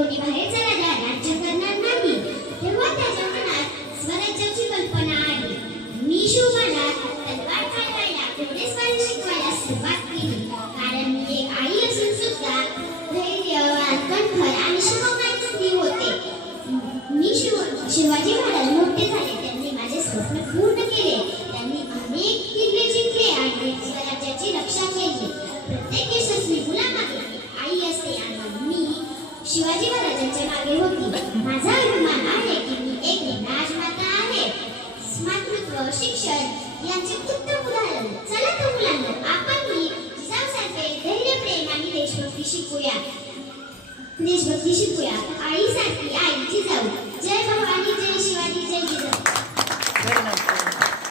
कोणी बाहेरचा राजा राज्य करणार नाही तेव्हा त्याच्या मनात स्वराज्याची कल्पना आली. मी शिवबाला तलवार चालवायला घोडेस्वारी शिकवायला सुरुवात केली. कारण मी एक आई असून सुद्धा धैर्यवान, कणखर आणि क्षमावान स्त्री होते. शिवाजी महाराज मोठे झाले. त्यांनी माझे स्वप्न पूर्ण केले. त्यांनी अनेक किल्ले जिंकले आणि स्वराज्याची रक्षा केली. प्रत्येक यशस्वी मुलामागे आई असते आणि मी शिवाजी महाराजांच्या मागे होती. माझा अभिमान आहे की मी एक राजमाता आहे. मातृत्व, शिक्षण यांचे उत्तम उदाहरण. चला तर मुलांनो, आपण ही जिजाऊसारखे धैर्य, प्रेम आणि देशभक्ती शिकूया. आईसारखी आई जिजाऊ. जय भवानी, जय शिवाजी, जय जिजाऊ.